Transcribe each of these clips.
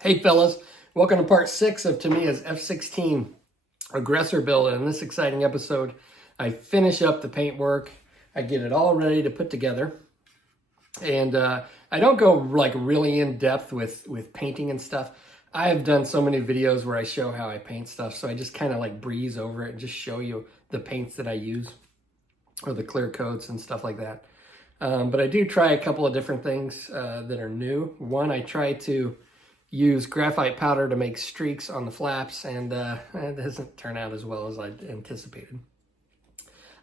Hey fellas, welcome to part 6 of Tamiya's F-16 Aggressor build. And in this exciting episode, I finish up the paint work. I get it all ready to put together. And I don't go like really in depth with painting and stuff. I have done so many videos where I show how I paint stuff, so I just kind of like breeze over it and just show you the paints that I use or the clear coats and stuff like that. But I do try a couple of different things that are new. One, I try to use graphite powder to make streaks on the flaps, and it doesn't turn out as well as I anticipated.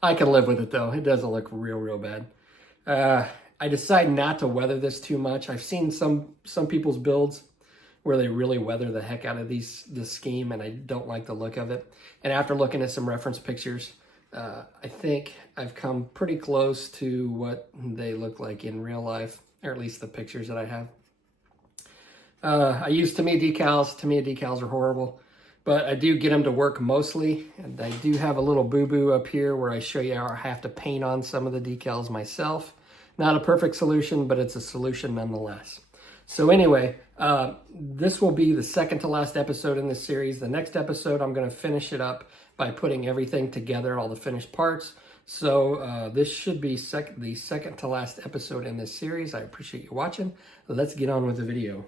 I can live with it though. It doesn't look real bad. I decide not to weather this too much. I've seen some people's builds where they really weather the heck out of this scheme, and I don't like the look of it. And after looking at some reference pictures, I think I've come pretty close to what they look like in real life, or at least the pictures that I have. I use Tamiya decals. Tamiya decals are horrible, but I do get them to work mostly. And I do have a little boo-boo up here where I show you how I have to paint on some of the decals myself. Not a perfect solution, but it's a solution nonetheless. So anyway, this will be the second to last episode in this series. The next episode, I'm going to finish it up by putting everything together, all the finished parts. So this should be the second to last episode in this series. I appreciate you watching. Let's get on with the video.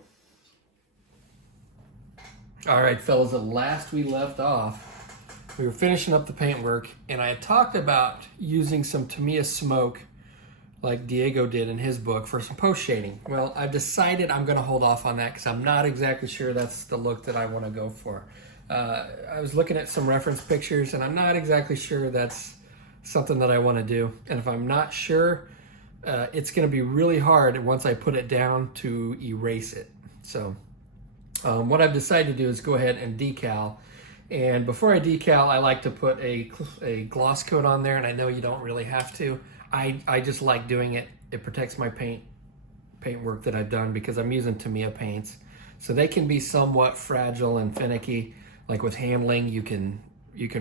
All right, fellas, at last we left off, we were finishing up the paintwork, and I had talked about using some Tamiya smoke like Diego did in his book for some post shading. Well, I've decided I'm going to hold off on that because I'm not exactly sure that's the look that I want to go for. I was looking at some reference pictures, and I'm not exactly sure that's something that I want to do. And if I'm not sure, it's going to be really hard once I put it down to erase it. So what I've decided to do is go ahead and decal. And before I decal, I like to put a gloss coat on there, and I know you don't really have to. I just like doing it. It protects my paint work that I've done because I'm using Tamiya paints. So they can be somewhat fragile and finicky. Like with handling, you can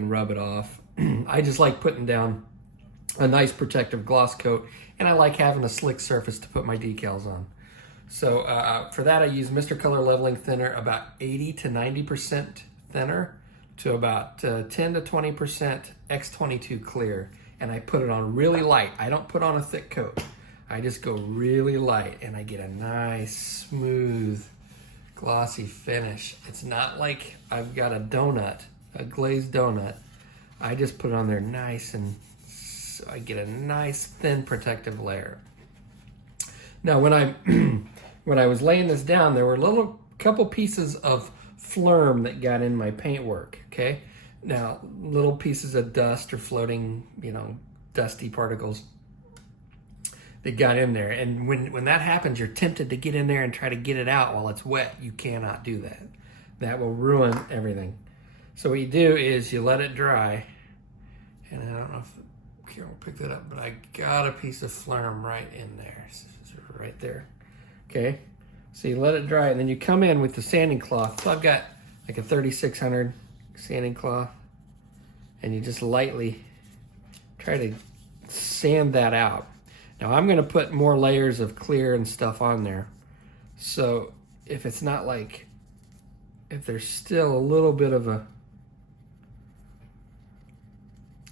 rub it off. I just like putting down a nice protective gloss coat, and I like having a slick surface to put my decals on. So for that, I use Mr. Color Leveling Thinner, about 80 to 90% thinner to about 10 to 20% X22 clear. And I put it on really light. I don't put on a thick coat. I just go really light, and I get a nice, smooth, glossy finish. It's not like I've got a donut, a glazed donut. I just put it on there nice, and so I get a nice, thin, protective layer. Now, when I was laying this down, there were couple pieces of flurm that got in my paintwork, okay? Now, little pieces of dust or floating, dusty particles that got in there. And when that happens, you're tempted to get in there and try to get it out while it's wet. You cannot do that. That will ruin everything. So what you do is you let it dry. And I don't know if Karen will pick that up, but I got a piece of flurm right in there. Right there. Okay? So you let it dry, and then you come in with the sanding cloth. So I've got like a 3600 sanding cloth, and you just lightly try to sand that out. Now I'm going to put more layers of clear and stuff on there, so if it's not like, if there's still a little bit of a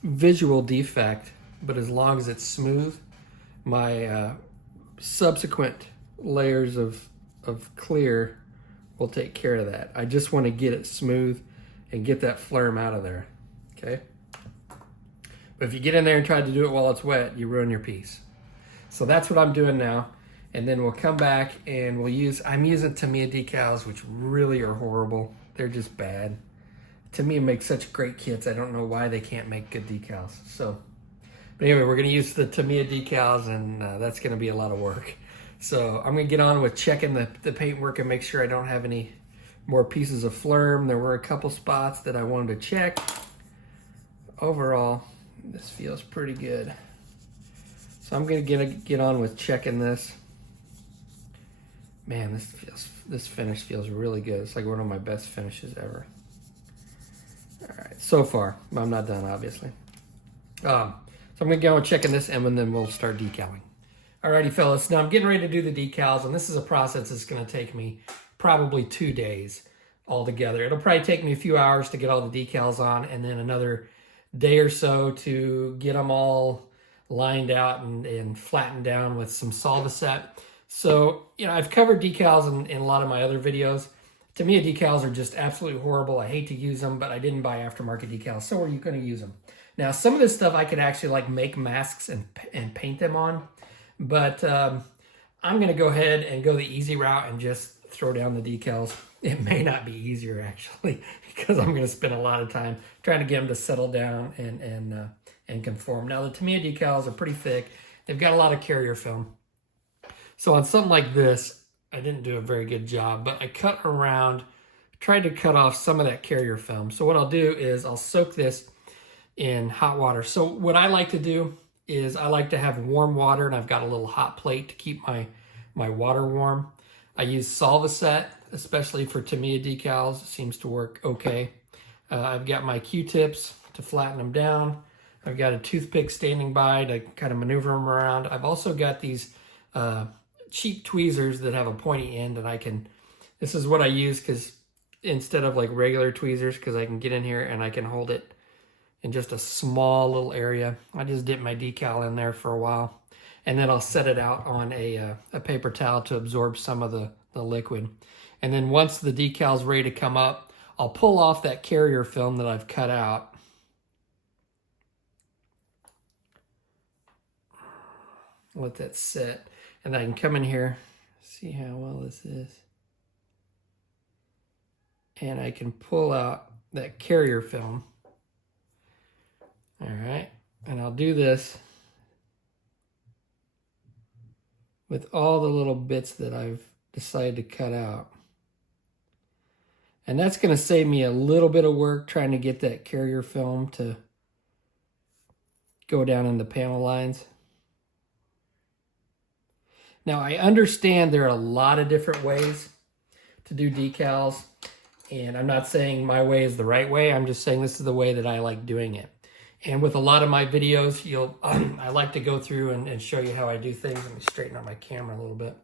visual defect, but as long as it's smooth, my subsequent layers of clear will take care of that. I just want to get it smooth and get that flurm out of there, okay? But if you get in there and try to do it while it's wet, you ruin your piece. So that's what I'm doing now. And then we'll come back and I'm using Tamiya decals, which really are horrible. They're just bad. Tamiya makes such great kits. I don't know why they can't make good decals. But anyway, we're gonna use the Tamiya decals, and that's gonna be a lot of work. So I'm gonna get on with checking the paintwork and make sure I don't have any more pieces of flurm. There were a couple spots that I wanted to check. Overall, this feels pretty good. So I'm gonna get on with checking this. Man, this finish feels really good. It's like one of my best finishes ever. All right, so far. I'm not done, obviously. So I'm gonna go and check in this M and then we'll start decaling. Alrighty, fellas, now I'm getting ready to do the decals, and this is a process that's gonna take me probably 2 days altogether. It'll probably take me a few hours to get all the decals on, and then another day or so to get them all lined out and flattened down with some Solvaset. So, you know, I've covered decals in a lot of my other videos. Tamiya decals are just absolutely horrible. I hate to use them, but I didn't buy aftermarket decals, so are you going to use them? Now, some of this stuff I could actually like make masks and paint them on, but I'm going to go ahead and go the easy route and just throw down the decals. It may not be easier actually, because I'm going to spend a lot of time trying to get them to settle down and conform. Now, the Tamiya decals are pretty thick. They've got a lot of carrier film. So on something like this, I didn't do a very good job, but I cut around, tried to cut off some of that carrier film. So what I'll do is I'll soak this in hot water. So what I like to do is I like to have warm water, and I've got a little hot plate to keep my water warm. I use Solvaset, especially for Tamiya decals. It seems to work okay. I've got my Q-tips to flatten them down. I've got a toothpick standing by to kind of maneuver them around. I've also got these cheap tweezers that have a pointy end, and this is what I use because instead of like regular tweezers, because I can get in here and I can hold it in just a small little area. I just dip my decal in there for a while, and then I'll set it out on a paper towel to absorb some of the liquid. And then once the decal's ready to come up, I'll pull off that carrier film that I've cut out. Let that set, and I can come in here, see how well this is, and I can pull out that carrier film. All right, and I'll do this with all the little bits that I've decided to cut out. And that's going to save me a little bit of work trying to get that carrier film to go down in the panel lines. Now, I understand there are a lot of different ways to do decals, and I'm not saying my way is the right way. I'm just saying this is the way that I like doing it. And with a lot of my videos, I like to go through and show you how I do things. Let me straighten out my camera a little bit.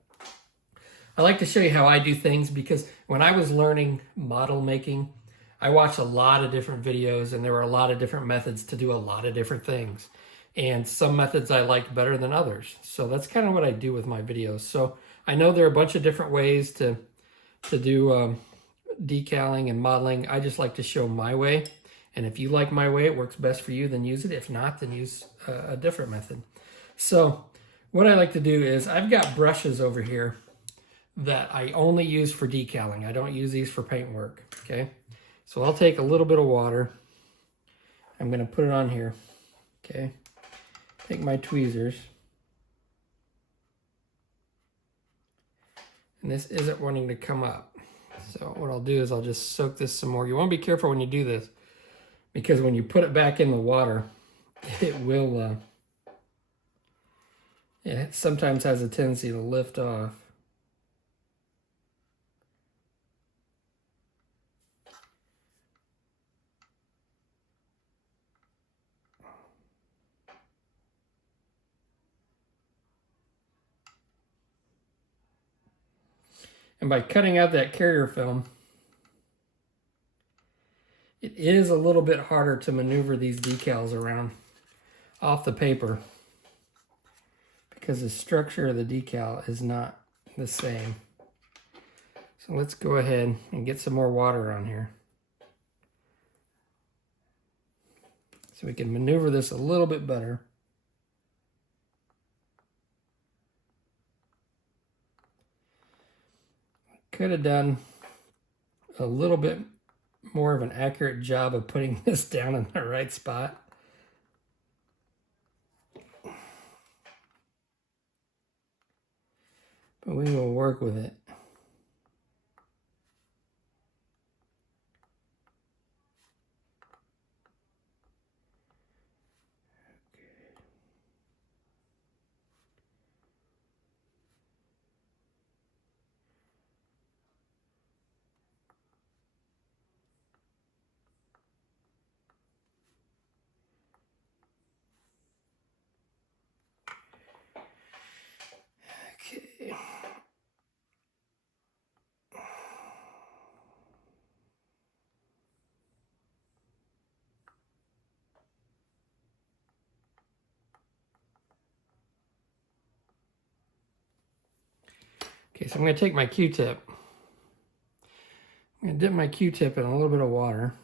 I like to show you how I do things because when I was learning model making, I watched a lot of different videos, and there were a lot of different methods to do a lot of different things. And some methods I liked better than others. So that's kind of what I do with my videos. So I know there are a bunch of different ways to do decaling and modeling. I just like to show my way. And if you like my way, it works best for you, then use it. If not, then use a different method. So what I like to do is I've got brushes over here that I only use for decaling. I don't use these for paint work, okay? So I'll take a little bit of water. I'm gonna put it on here, okay? Take my tweezers. And this isn't wanting to come up. So what I'll do is I'll just soak this some more. You wanna be careful when you do this, because when you put it back in the water, it will, it sometimes has a tendency to lift off. And by cutting out that carrier film, it is a little bit harder to maneuver these decals around off the paper because the structure of the decal is not the same. So let's go ahead and get some more water on here so we can maneuver this a little bit better. Could have done a little bit more of an accurate job of putting this down in the right spot. But we will work with it. Okay, so I'm going to take my Q-tip. I'm going to dip my Q-tip in a little bit of water.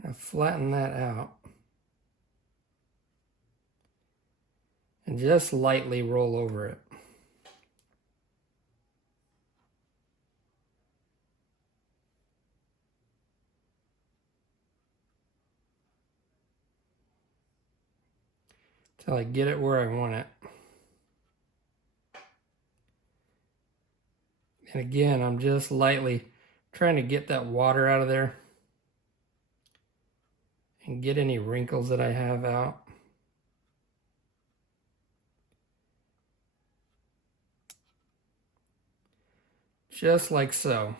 Trying to flatten that out. And just lightly roll over it. Till I get it where I want it. And again, I'm just lightly trying to get that water out of there and get any wrinkles that I have out. Just like so.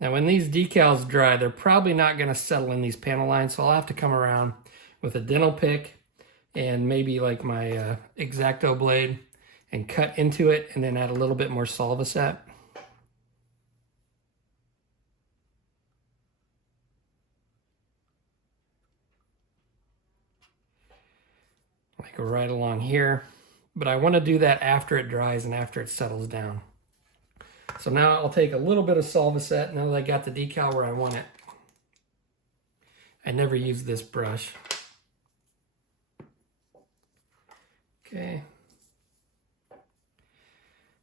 Now when these decals dry, they're probably not going to settle in these panel lines, so I'll have to come around with a dental pick and maybe like my X-Acto blade and cut into it and then add a little bit more Solvaset. Like right along here. But I want to do that after it dries and after it settles down. So now I'll take a little bit of Solvaset now that I got the decal where I want it. I never use this brush. Okay.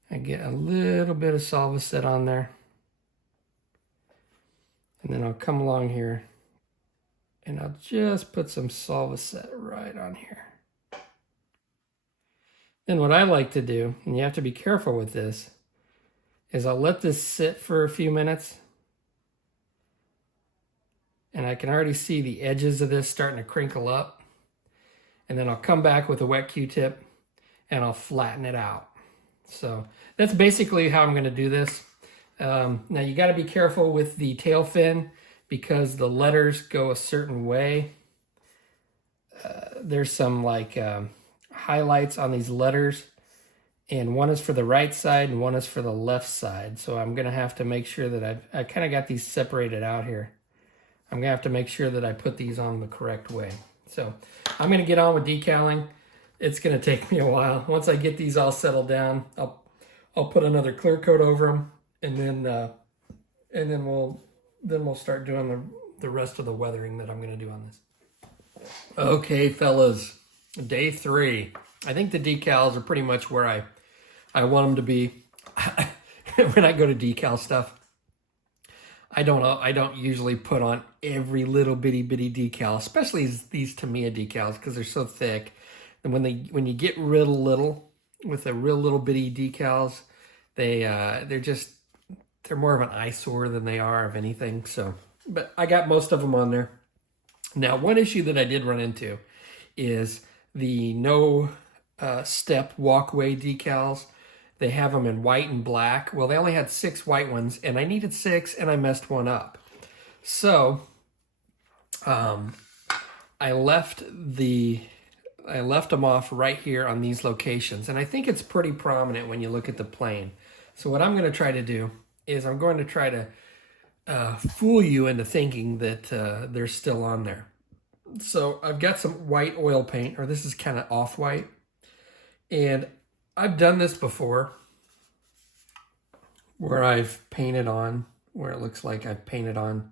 I get a little bit of Solvaset on there. And then I'll come along here and I'll just put some Solvaset right on here. Then what I like to do, and you have to be careful with this, is I'll let this sit for a few minutes. And I can already see the edges of this starting to crinkle up. And then I'll come back with a wet Q-tip and I'll flatten it out. So that's basically how I'm going to do this. Now you got to be careful with the tail fin because the letters go a certain way. There's some like highlights on these letters, and one is for the right side and one is for the left side. So I'm going to have to make sure that I kind of got these separated out here. I'm going to have to make sure that I put these on the correct way. So I'm going to get on with decaling. It's going to take me a while. Once I get these all settled down, I'll put another clear coat over them, and then we'll start doing the rest of the weathering that I'm going to do on this. Okay, fellas, day 3. I think the decals are pretty much where I want them to be. When I go to decal stuff, I don't usually put on every little bitty decal, especially these Tamiya decals because they're so thick. And when you get real little with the real little bitty decals, they're more of an eyesore than they are of anything. So, but I got most of them on there. Now, one issue that I did run into is the no step walkway decals. They have them in white and black. Well, they only had 6 white ones, and I needed 6, and I messed one up. So, I left them off right here on these locations, and I think it's pretty prominent when you look at the plane. So what I'm going to try to do is I'm going to try to fool you into thinking that they're still on there. So I've got some white oil paint, or this is kind of off-white, and I've done this before where I've painted on, where it looks like I've painted on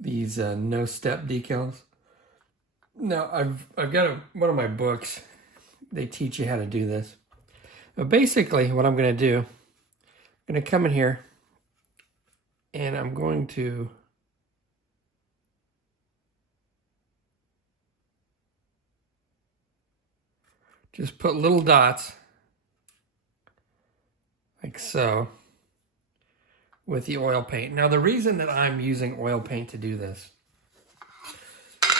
these no-step decals. Now, I've got one of my books. They teach you how to do this. But basically, what I'm going to do, I'm going to come in here, and I'm going to just put little dots, like so, with the oil paint. Now, the reason that I'm using oil paint to do this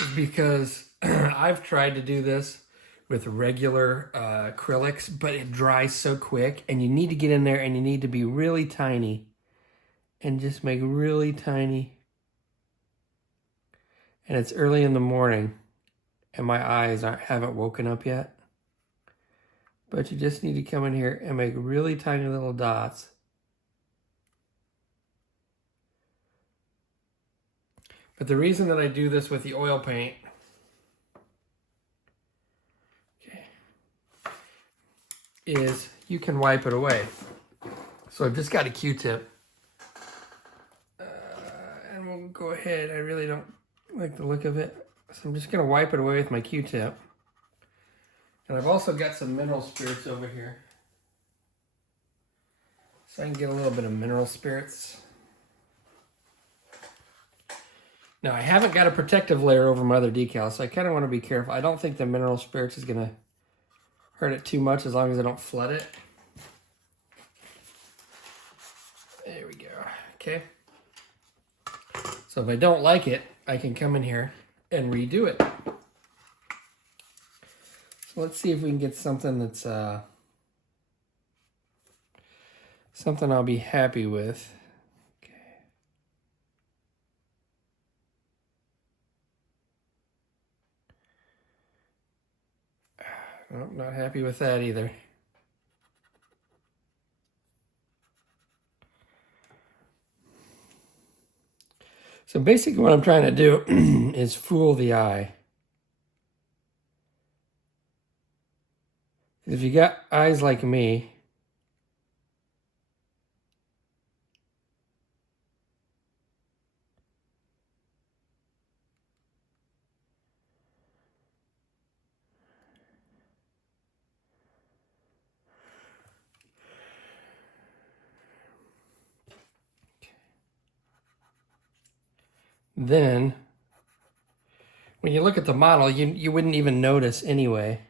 is because I've tried to do this with regular acrylics, but it dries so quick, and you need to get in there and you need to be really tiny and just make really tiny. And it's early in the morning and my eyes haven't woken up yet. But you just need to come in here and make really tiny little dots. But the reason that I do this with the oil paint is you can wipe it away. So I've just got a Q-tip. And we'll go ahead. I really don't like the look of it. So I'm just gonna wipe it away with my Q-tip. And I've also got some mineral spirits over here. So I can get a little bit of mineral spirits. Now I haven't got a protective layer over my other decals, so I kind of want to be careful. I don't think the mineral spirits is gonna hurt it too much as long as I don't flood it. There we go, okay. So if I don't like it, I can come in here and redo it. So let's see if we can get something that's something I'll be happy with. Okay. Nope, not happy with that either. So basically what I'm trying to do is fool the eye. If you got eyes like me, then when you look at the model, you wouldn't even notice anyway.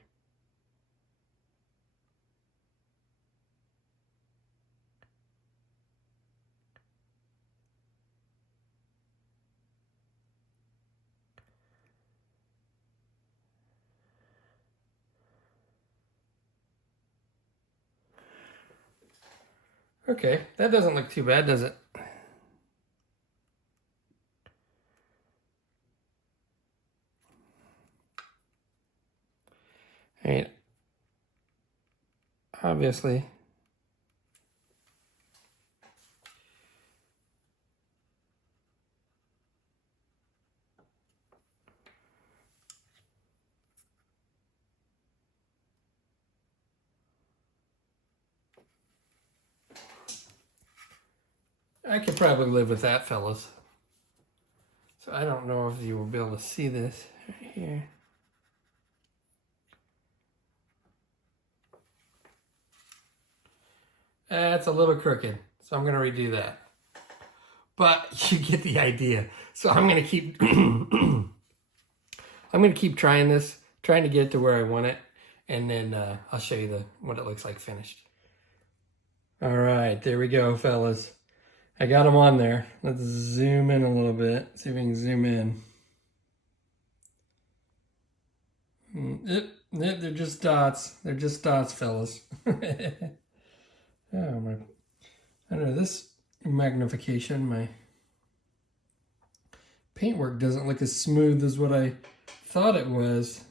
Okay, that doesn't look too bad, does it? I mean, obviously, I could probably live with that, fellas. So I don't know if you will be able to see this right here. That's a little crooked, so I'm gonna redo that. But you get the idea. So I'm gonna keep I'm gonna keep trying this, trying to get it to where I want it, and then I'll show you what it looks like finished. All right, there we go, fellas. I got them on there. Let's zoom in a little bit. See if we can zoom in. They're just dots. They're just dots, fellas. Oh my! I don't know, this magnification, my paintwork doesn't look as smooth as what I thought it was.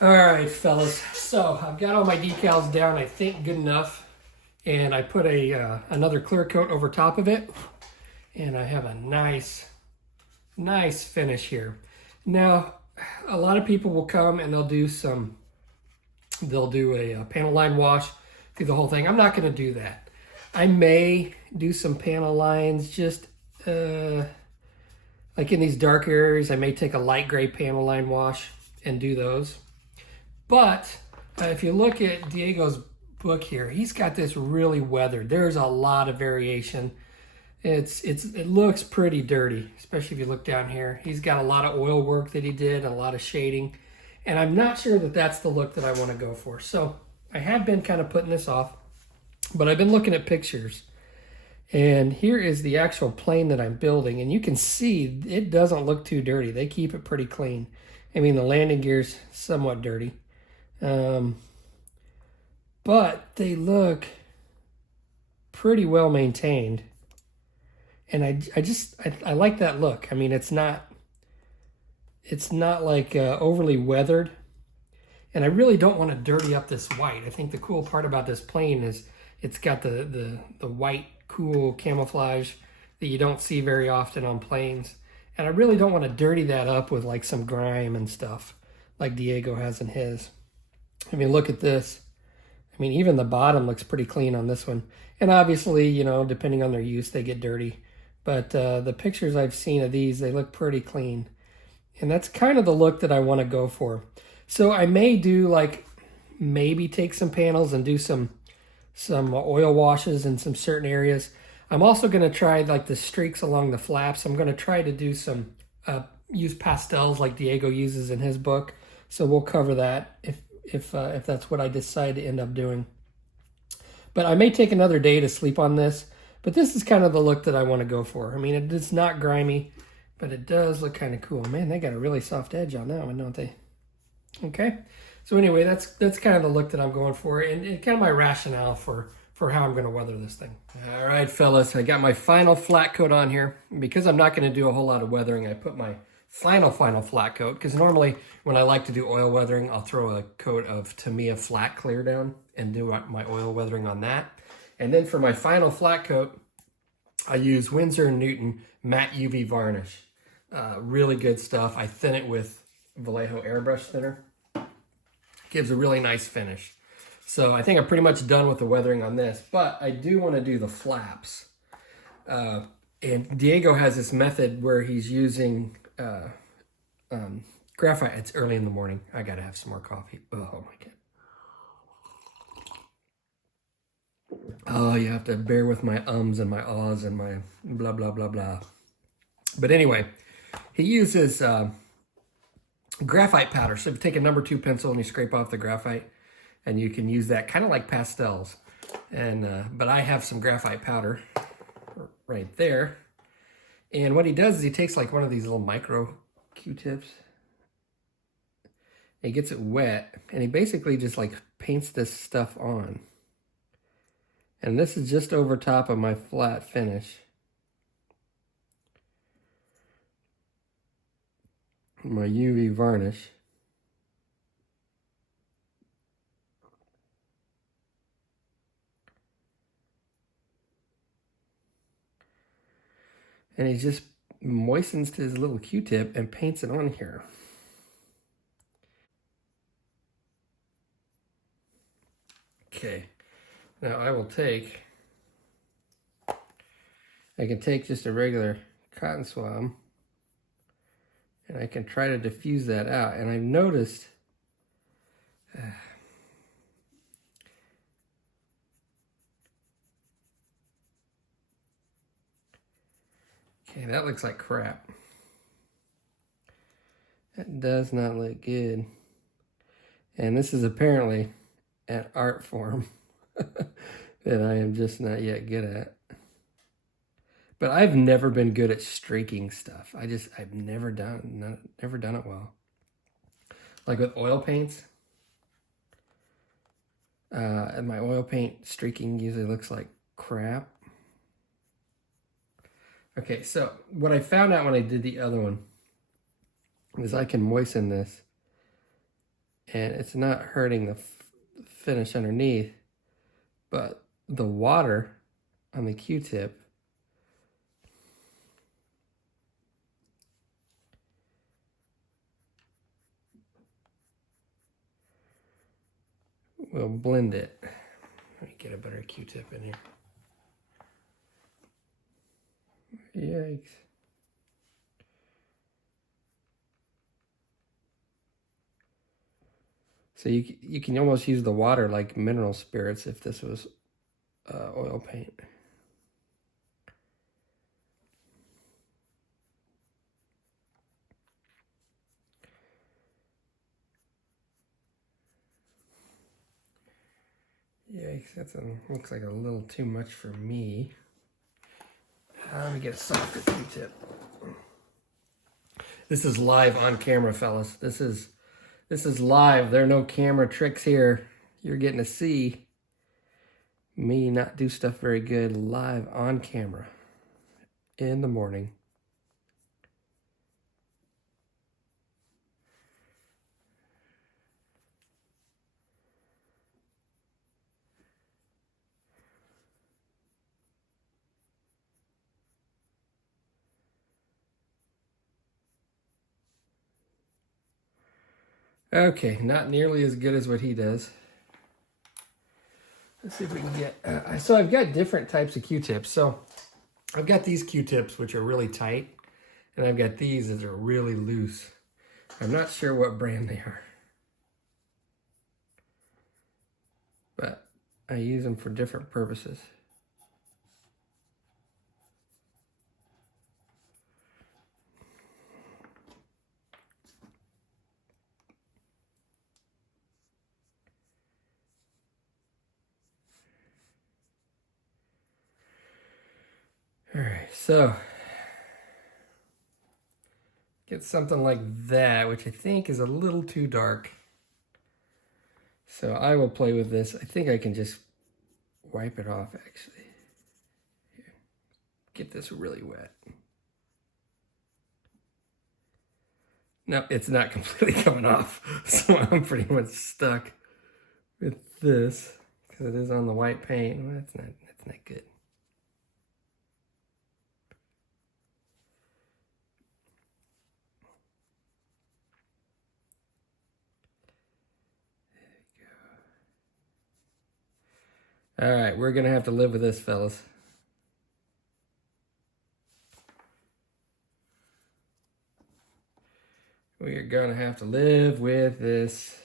All right, fellas. So I've got all my decals down, I think good enough, and I put another clear coat over top of it, and I have a nice finish here. Now, a lot of people will come and they'll do a panel line wash through the whole thing. I'm not going to do that. I may do some panel lines just like in these dark areas. I may take a light gray panel line wash and do those. But if you look at Diego's book here, he's got this really weathered. There's a lot of variation. It looks pretty dirty, especially if you look down here. He's got a lot of oil work that he did, a lot of shading, and I'm not sure that that's the look that I want to go for. So I have been kind of putting this off, but I've been looking at pictures, and here is the actual plane that I'm building, and you can see it doesn't look too dirty. They keep it pretty clean. I mean, the landing gear's somewhat dirty, but they look pretty well maintained. And I like that look. I mean, it's not like overly weathered. And I really don't want to dirty up this white. I think the cool part about this plane is it's got the white, cool camouflage that you don't see very often on planes. And I really don't want to dirty that up with like some grime and stuff like Diego has in his. I mean, look at this. I mean, even the bottom looks pretty clean on this one. And obviously, you know, depending on their use, they get dirty. But the pictures I've seen of these, they look pretty clean. And that's kind of the look that I want to go for. So I may do like, maybe take some panels and do some oil washes in some certain areas. I'm also going to try like the streaks along the flaps. I'm going to try to do some, use pastels like Diego uses in his book. So we'll cover that if that's what I decide to end up doing. But I may take another day to sleep on this. But this is kind of the look that I want to go for. I mean, it's not grimy, but it does look kind of cool. Man, they got a really soft edge on that one, don't they? Okay. So anyway, that's kind of the look that I'm going for, and kind of my rationale for how I'm going to weather this thing. All right, fellas, I got my final flat coat on here. Because I'm not going to do a whole lot of weathering, I put my final flat coat, because normally when I like to do oil weathering, I'll throw a coat of Tamiya flat clear down and do my oil weathering on that. And then for my final flat coat, I use Winsor & Newton matte UV varnish. Really good stuff. I thin it with Vallejo airbrush thinner. Gives a really nice finish. So I think I'm pretty much done with the weathering on this, but I do want to do the flaps. And Diego has this method where he's using graphite. It's early in the morning. I gotta have some more coffee. Oh my God. Oh, you have to bear with my ums and my ahs and my blah, blah, blah, blah. But anyway, he uses graphite powder. So if you take a number 2 pencil and you scrape off the graphite, and you can use that kind of like pastels. And but I have some graphite powder right there. And what he does is he takes like one of these little micro Q-tips. He gets it wet, and he basically just like paints this stuff on. And this is just over top of my flat finish. My UV varnish. And he just moistens his little Q-tip and paints it on here. Okay, now I can take just a regular cotton swab, and I can try to diffuse that out. And I've noticed okay, that looks like crap. That does not look good. And this is apparently an art form that I am just not yet good at. But I've never been good at streaking stuff. I've never done it well. Like with oil paints, and my oil paint streaking usually looks like crap. Okay, so what I found out when I did the other one is I can moisten this, and it's not hurting the finish underneath, but the water on the Q-tip will blend it. Let me get a better Q-tip in here. Yikes. So you can almost use the water like mineral spirits if this was oil paint. Yikes, looks like a little too much for me. Let me get a softer Q-tip. This is live on camera, fellas. This is live. There are no camera tricks here. You're getting to see me not do stuff very good live on camera in the morning. Okay, not nearly as good as what he does. Let's see if we can get, so I've got different types of Q-tips. So I've got these Q-tips, which are really tight, and I've got these that are really loose. I'm not sure what brand they are, but I use them for different purposes. All right, so get something like that, which I think is a little too dark. So I will play with this. I think I can just wipe it off, actually. Here. Get this really wet. No, it's not completely coming off. So I'm pretty much stuck with this because it is on the white paint. Well, that's not good. All right, we're gonna have to live with this, fellas. We are gonna have to live with this.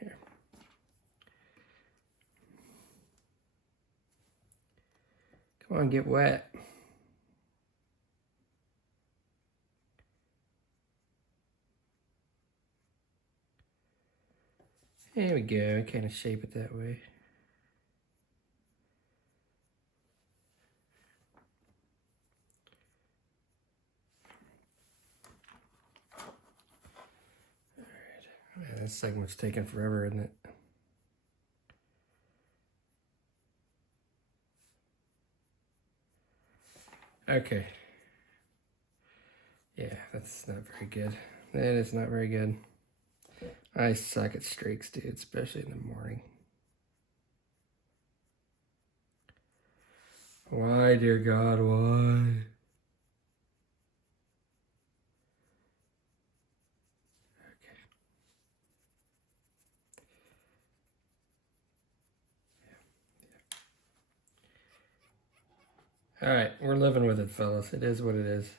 Here. Come on, get wet. There we go, kind of shape it that way. All right, man, this segment's taking forever, isn't it? Okay. Yeah, that's not very good. That is not very good. I suck at streaks, dude, especially in the morning. Why, dear God, why? Okay. All right, we're living with it, fellas. It is what it is.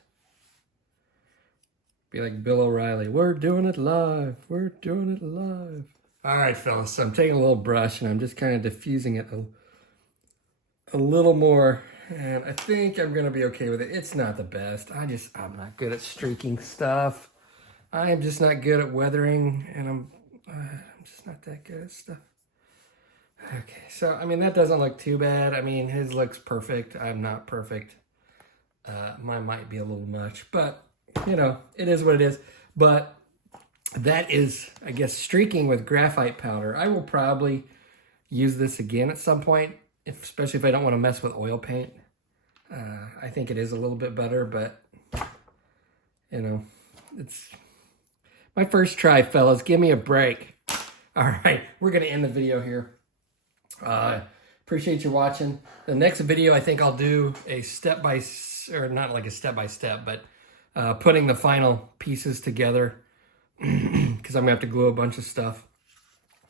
Be like Bill O'Reilly. We're doing it live. We're doing it live. All right, fellas. So I'm taking a little brush and I'm just kind of diffusing it a little more. And I think I'm going to be okay with it. It's not the best. I'm not good at streaking stuff. I am just not good at weathering. And I'm just not that good at stuff. Okay, so, I mean, that doesn't look too bad. I mean, his looks perfect. I'm not perfect. Mine might be a little much, but you know, it is what it is. But that is, I guess, streaking with graphite powder. I will probably use this again at some point, especially if I don't want to mess with oil paint. I think it is a little bit better, but, you know, it's my first try, fellas. Give me a break. All right, we're going to end the video here. Appreciate you watching. The next video, I think I'll do a or not like a step-by-step, but putting the final pieces together because I'm gonna have to glue a bunch of stuff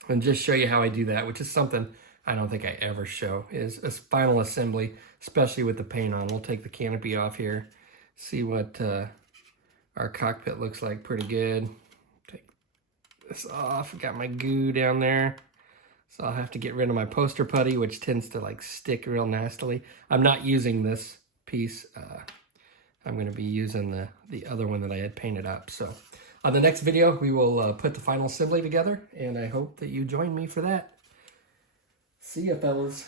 and just show you how I do that, which is something I don't think I ever show, is a final assembly, especially with the paint on. We'll take the canopy off here, see what our cockpit looks like. Pretty good. Take this off. Got my goo down there, so I'll have to get rid of my poster putty, which tends to like stick real nastily. I'm not using this piece. I'm going to be using the other one that I had painted up. So on the next video, we will put the final assembly together, and I hope that you join me for that. See ya, fellas.